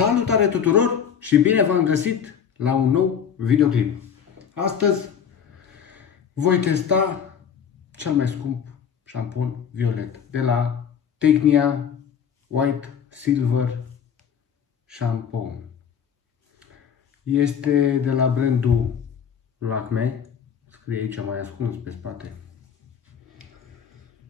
Salutare tuturor și bine v-am găsit la un nou videoclip. Astăzi voi testa cel mai scump șampun violet de la Technia White Silver Shampoo. Este de la brandul Lakme, scrie aici mai ascuns pe spate.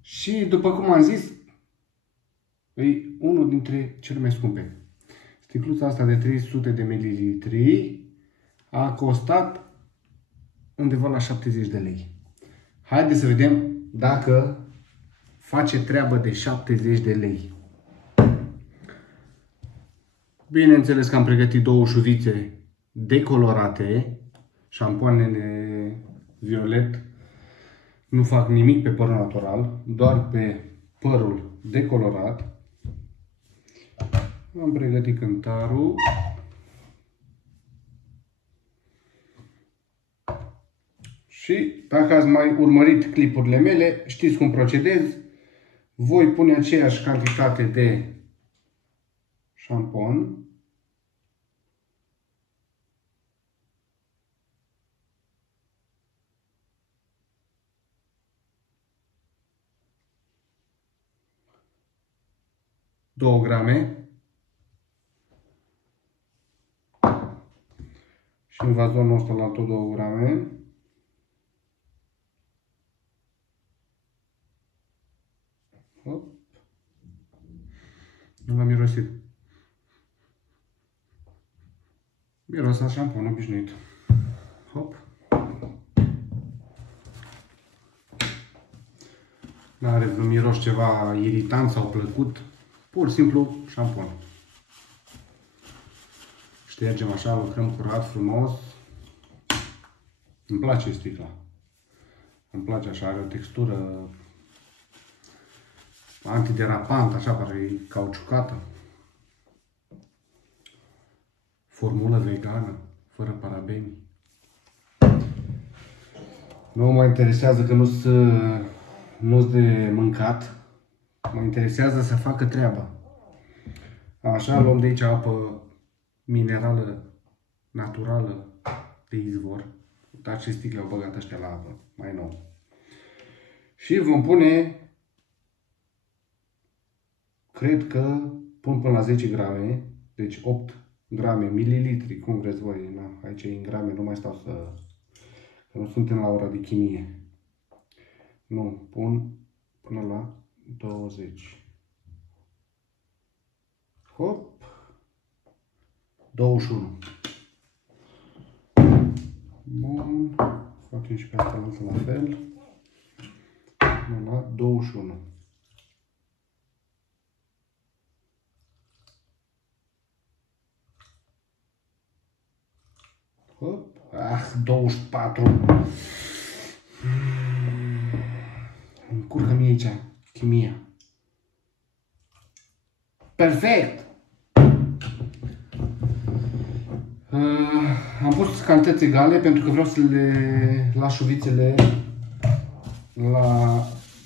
Și după cum am zis, e unul dintre cele mai scumpe. Sticluța asta de 300 de ml a costat undeva la 70 de lei. Haideți să vedem dacă face treabă de 70 de lei. Bineînțeles că am pregătit două șuvițe decolorate. Șampoanele violet nu fac nimic pe părul natural, doar pe părul decolorat. Am pregătit cântarul. Și dacă ați mai urmărit clipurile mele, știți cum procedez. Voi pune aceeași cantitate de șampon. Două grame. Și în vazonul ăsta la tot 2 grame. Hop. Nu l-am mirosit. Miros a șampon obișnuit. Hop. N-are vreun miros ceva iritant sau plăcut. Pur și simplu șampon. Ștergem așa, lucrăm curat, frumos. Îmi place sticla. Îmi place așa, are o textură antiderapant, așa, pare e cauciucată. Formulă vegană, fără parabeni. Nu mă interesează că nu-s de mâncat. Mă interesează să facă treaba. Așa, luăm de aici apă minerală, naturală, de izvor. Dar ce sticle au băgat ăștia la apă, mai nou. Și vom pune, cred că pun până la 10 grame, deci 8 grame, mililitri, cum vreți voi. Na, aici e în grame, nu mai stau că nu suntem la ora de chimie. Nu, pun până la 20. Hop. 21. Bun. Facem și pe asta la fel. Până la 21. Hop. 24. Încurcă-mi aici chimia. Perfect! Am pus cantități egale pentru că vreau să le las șuvițele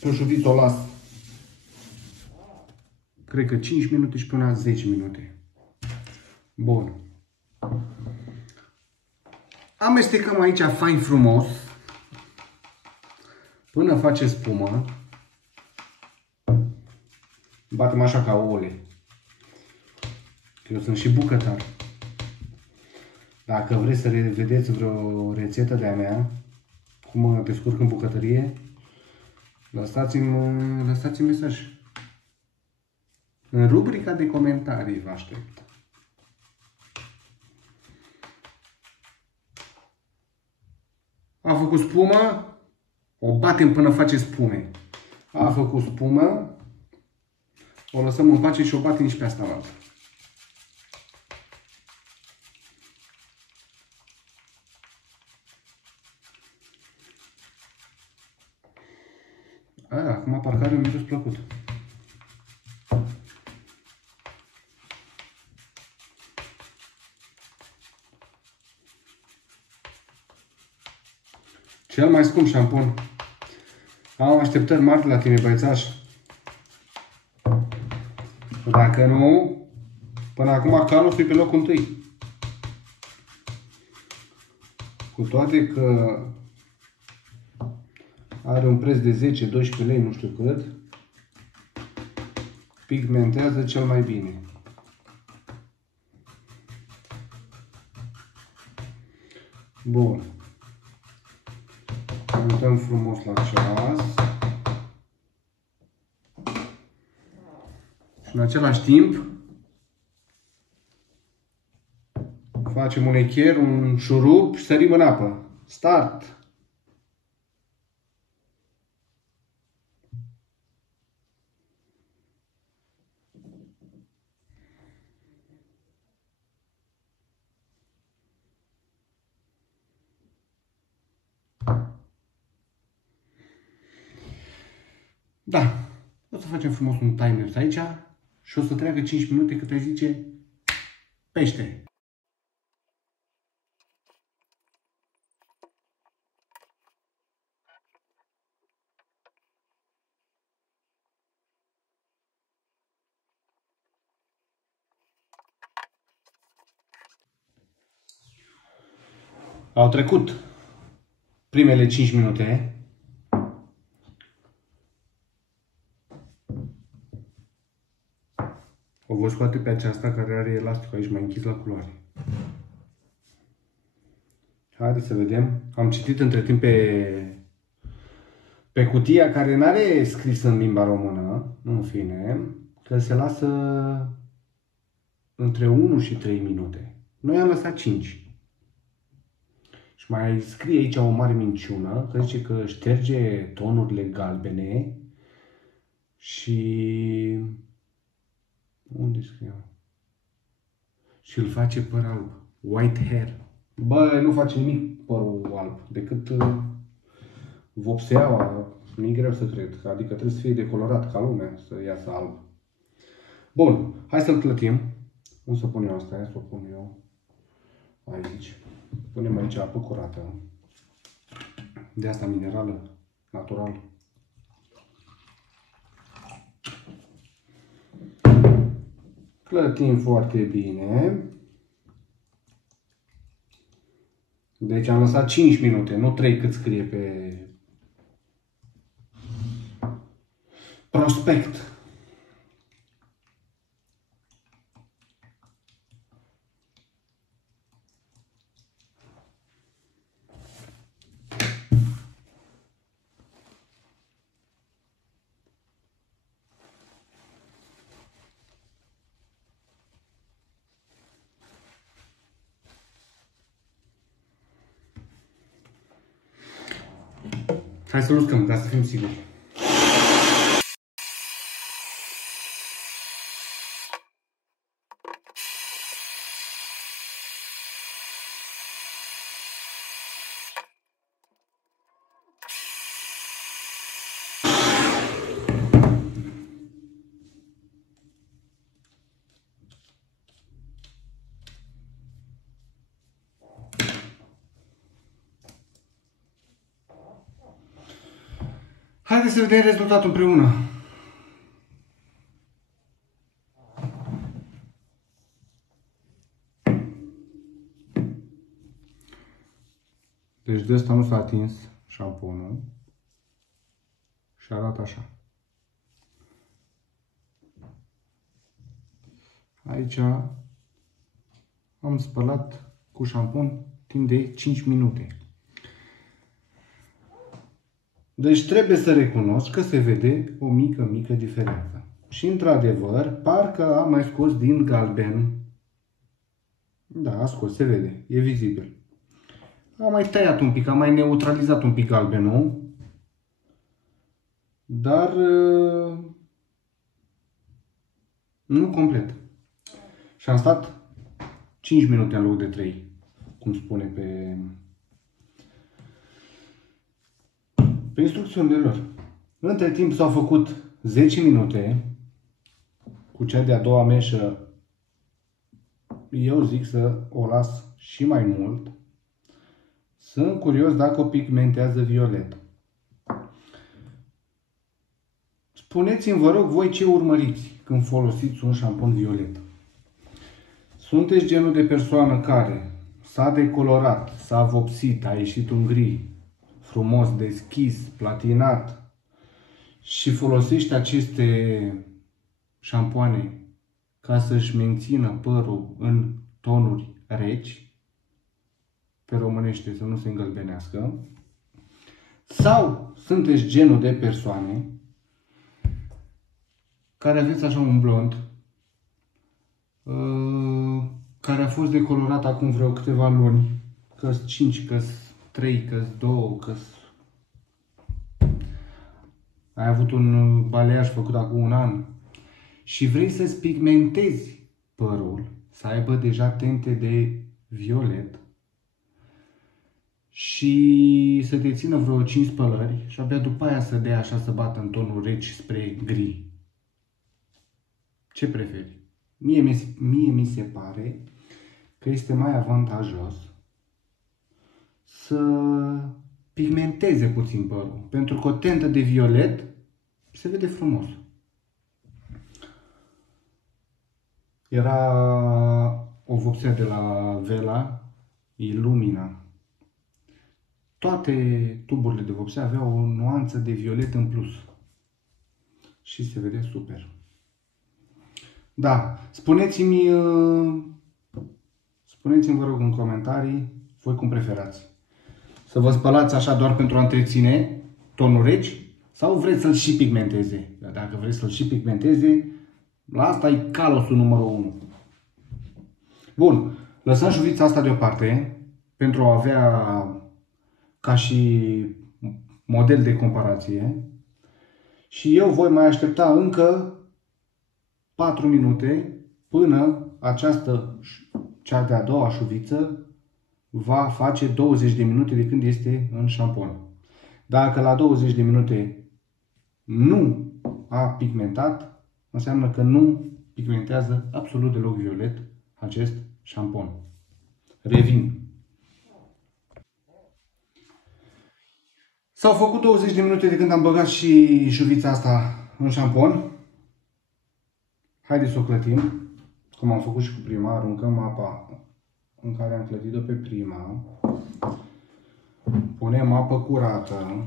pe o șuviță o las, cred că 5 minute și până la 10 minute. Bun. Amestecăm aici fain frumos până face spumă. Batem așa ca ouăle. Eu sunt și bucătar. Dacă vreți să vedeți vreo rețetă de-a mea, cum mă descurc în bucătărie, lăsați-mi mesaj. În rubrica de comentarii vă aștept. A făcut spumă, o batem până face spume. A făcut spumă, o lăsăm în pace și o batem și pe asta la altă. Acum parcă are un miros plăcut. Cel mai scump șampon. Am așteptări mari la tine, băiețaș. Dacă nu, Până acum Carlos e pe locul întâi. Cu toate că are un preț de 10-12 lei, nu știu cât, pigmentează cel mai bine. Bun. Uităm frumos la ceas. Și în același timp facem un echer, un șurub și sărim în apă. Start! Da, o să facem frumos un timer aici și o să treacă 5 minute cât ai zice pește. Au trecut primele 5 minute. O voi scoate pe aceasta care are elastic aici mai închis la culoare. Haideți să vedem. Am citit între timp pe cutia care nu are scris în limba română, în fine, că se lasă între 1 și 3 minute. Noi am lăsat 5. Și mai scrie aici o mare minciună, că zice că șterge tonurile galbene și... Unde scriu? Și îl face păr alb. White hair. Bă, nu face nimic părul alb, decât vopseaua. Nu-i greu să cred. Adică trebuie să fie decolorat ca lumea, să iasă alb. Bun, hai să-l clătim. Unde să pun eu asta? Hai să o pun eu aici. Punem aici apă curată. De asta minerală, natural. Clătim foarte bine. Deci am lăsat 5 minute, nu 3 cât scrie pe prospect. Hai să uscăm, ca să fim siguri. Haideți să vedem rezultatul împreună. Deci de asta nu s-a atins șamponul și arată așa. Aici am spălat cu șampon timp de 5 minute. Deci trebuie să recunosc că se vede o mică diferență. Și într-adevăr, parcă a mai scos din galben. Da, a scos, se vede, e vizibil. A mai tăiat un pic, a mai neutralizat un pic galbenul. Dar nu complet. Și am stat 5 minute în loc de 3, cum spune pe instrucțiunile lor. Între timp s-au făcut 10 minute cu cea de-a doua meșă. Eu zic să o las și mai mult. Sunt curios dacă o pigmentează violet. Spuneți-mi, vă rog, voi ce urmăriți când folosiți un șampon violet. Sunteți genul de persoană care s-a decolorat, s-a vopsit, a ieșit un gri frumos, deschis, platinat și folosește aceste șampoane ca să-și mențină părul în tonuri reci, pe românește să nu se îngălbenească, sau sunteți genul de persoane care aveți așa un blond care a fost decolorat acum vreo câteva luni, că-s 5, că-s 3, că-s 2, că-s... Ai avut un baleiaj făcut acum un an și vrei să-ți pigmentezi părul, să aibă deja tente de violet și să te țină vreo 5 spălări și abia după aia să dea așa să bată în tonul reci spre gri. Ce preferi? Mie mi se pare că este mai avantajos să pigmenteze puțin părul, pentru că o tentă de violet se vede frumos. Era o vopsea de la Vela, Illumina. Toate tuburile de vopsea aveau o nuanță de violet în plus și se vede super. Da, spuneți-mi, vă rog, în comentarii voi cum preferați. Să vă spălați așa doar pentru a întreține tonul reci sau vreți să-l și pigmenteze? Dacă vreți să-l și pigmenteze, la asta e calosul numărul 1. Bun, lăsăm șuvița asta deoparte pentru a avea ca și model de comparație și eu voi mai aștepta încă 4 minute până cea de-a doua șuviță va face 20 de minute de când este în șampon. Dacă la 20 de minute nu a pigmentat, înseamnă că nu pigmentează absolut deloc violet acest șampon. Revin. S-au făcut 20 de minute de când am băgat și șuvița asta în șampon. Haideți să o clătim, cum am făcut și cu prima. Aruncăm apa în care am clătit-o pe prima. Punem apă curată.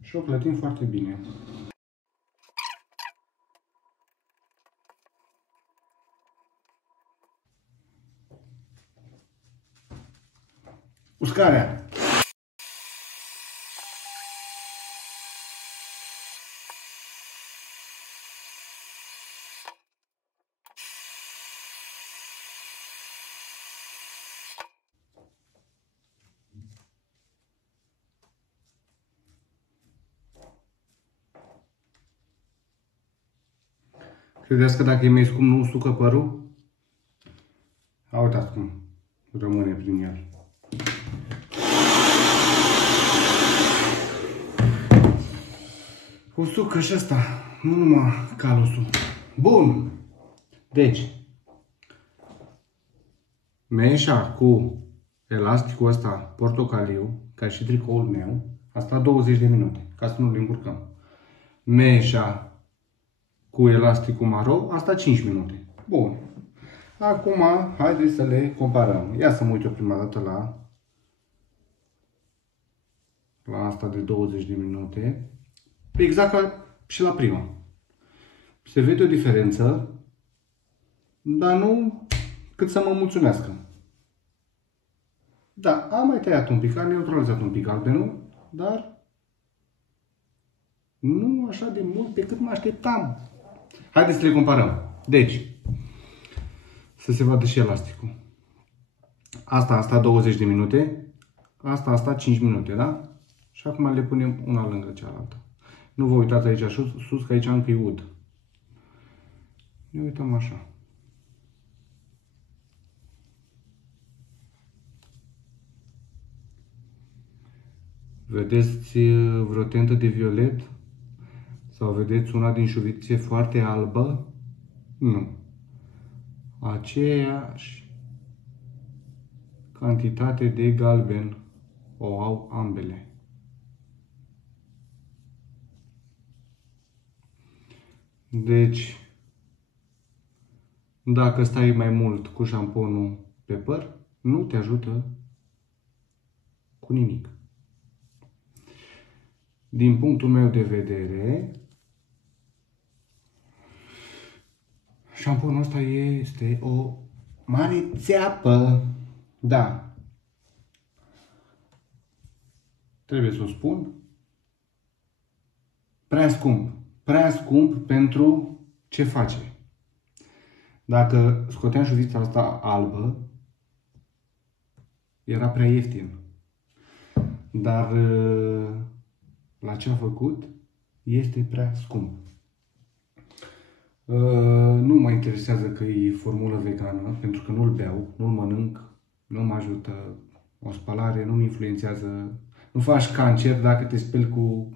Și o clătim foarte bine. Uscarea. Credeți că dacă e mai scump nu usucă părul? A, uitați cum rămâne prin el. Usucă și ăsta, nu numai calosul. Bun! Deci, meșa cu elasticul ăsta portocaliu, ca și tricoul meu, a stat 20 de minute, ca să nu-l încurcăm. Meșa cu elasticul maro a stat 5 minute. Bun. Acum, haideți să le comparăm. Ia să mă uit eu prima dată la asta de 20 de minute. Exact ca și la prima. Se vede o diferență, dar nu cât să mă mulțumească. Da, am mai tăiat un pic, am neutralizat un pic galbenul, dar nu așa de mult pe cât mă așteptam. Haideți să le comparăm. Deci, să se vadă și elasticul. Asta a stat 20 de minute, asta a stat 5 minute, da? Și acum le punem una lângă cealaltă. Nu vă uitați aici sus, că aici încă e ud. Ne uităm așa. Vedeți vreo tentă de violet? Sau vedeți una din șuvițe foarte albă? Nu. Aceeași cantitate de galben o au ambele. Deci, dacă stai mai mult cu șamponul pe păr, nu te ajută cu nimic. Din punctul meu de vedere, șamponul ăsta este o mare țeapă. Da. Trebuie să o spun. Prea scump. Prea scump pentru ce face. Dacă scoteam șuvița asta albă, era prea ieftin. Dar la ce a făcut, este prea scump. Nu mă interesează că e formulă vegană, pentru că nu-l beau, nu-l mănânc, nu mă ajută o spălare, nu-mi influențează. Nu faci cancer dacă te speli cu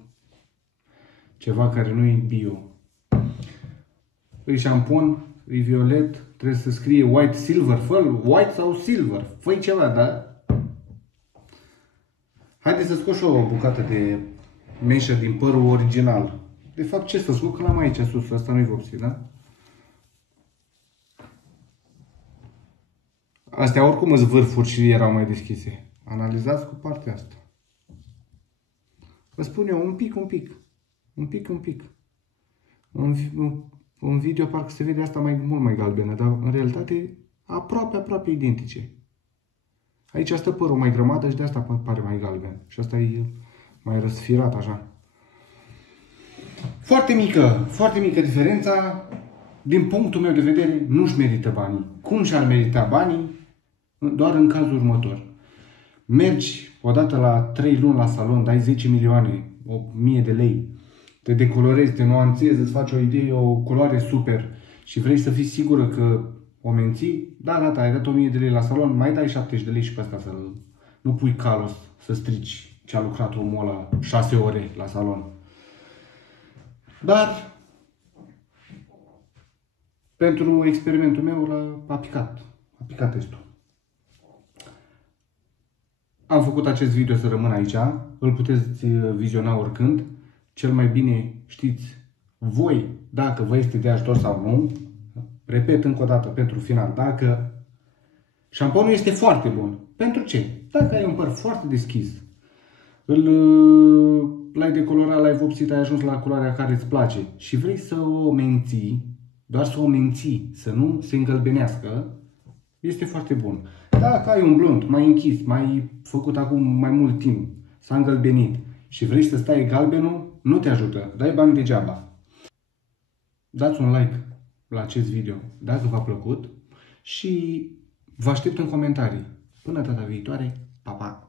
ceva care nu e bio. E șampon, e violet, trebuie să scrie white silver, fă white sau silver, fă ceva, da? Haideți să scot și o bucată de meșă din părul original. De fapt, ce să scot? Că l-am aici sus, asta nu-i vopsit, da? Astea oricum îți vârfuri și erau mai deschise. Analizați cu partea asta. Vă spun eu, un pic. În video parcă se vede asta mult mai galbenă, dar în realitate aproape identice. Aici stă părul mai grămadă și de asta pare mai galben. Și asta e mai răsfirat așa. Foarte mică diferența. Din punctul meu de vedere, nu-și merită banii. Cum și-ar merita banii? Doar în cazul următor. Mergi odată la 3 luni la salon, dai 10 milioane, 1000 de lei, te decolorezi, te nuanțezi, îți faci o idee, o culoare super și vrei să fii sigură că o menții, da, ai dat 1000 de lei la salon, mai dai 70 de lei și pe asta să nu pui calos să strici ce a lucrat omul ăla 6 ore la salon. Dar pentru experimentul meu a picat testul. Am făcut acest video să rămână aici, îl puteți viziona oricând. Cel mai bine știți voi dacă vă este de ajutor sau nu. Repet încă o dată pentru final, dacă șamponul este foarte bun. Pentru ce? Dacă ai un păr foarte deschis, l-ai decolorat, l-ai vopsit, ai ajuns la culoarea care îți place și vrei să o menții, doar să o menții, să nu se îngălbenească, este foarte bun. Dacă ai un blond mai închis, mai făcut acum mai mult timp, s-a îngălbenit și vrei să stai galbenul, nu te ajută, dai bani degeaba. Dați un like la acest video dacă v-a plăcut și vă aștept în comentarii. Până data viitoare, pa, pa!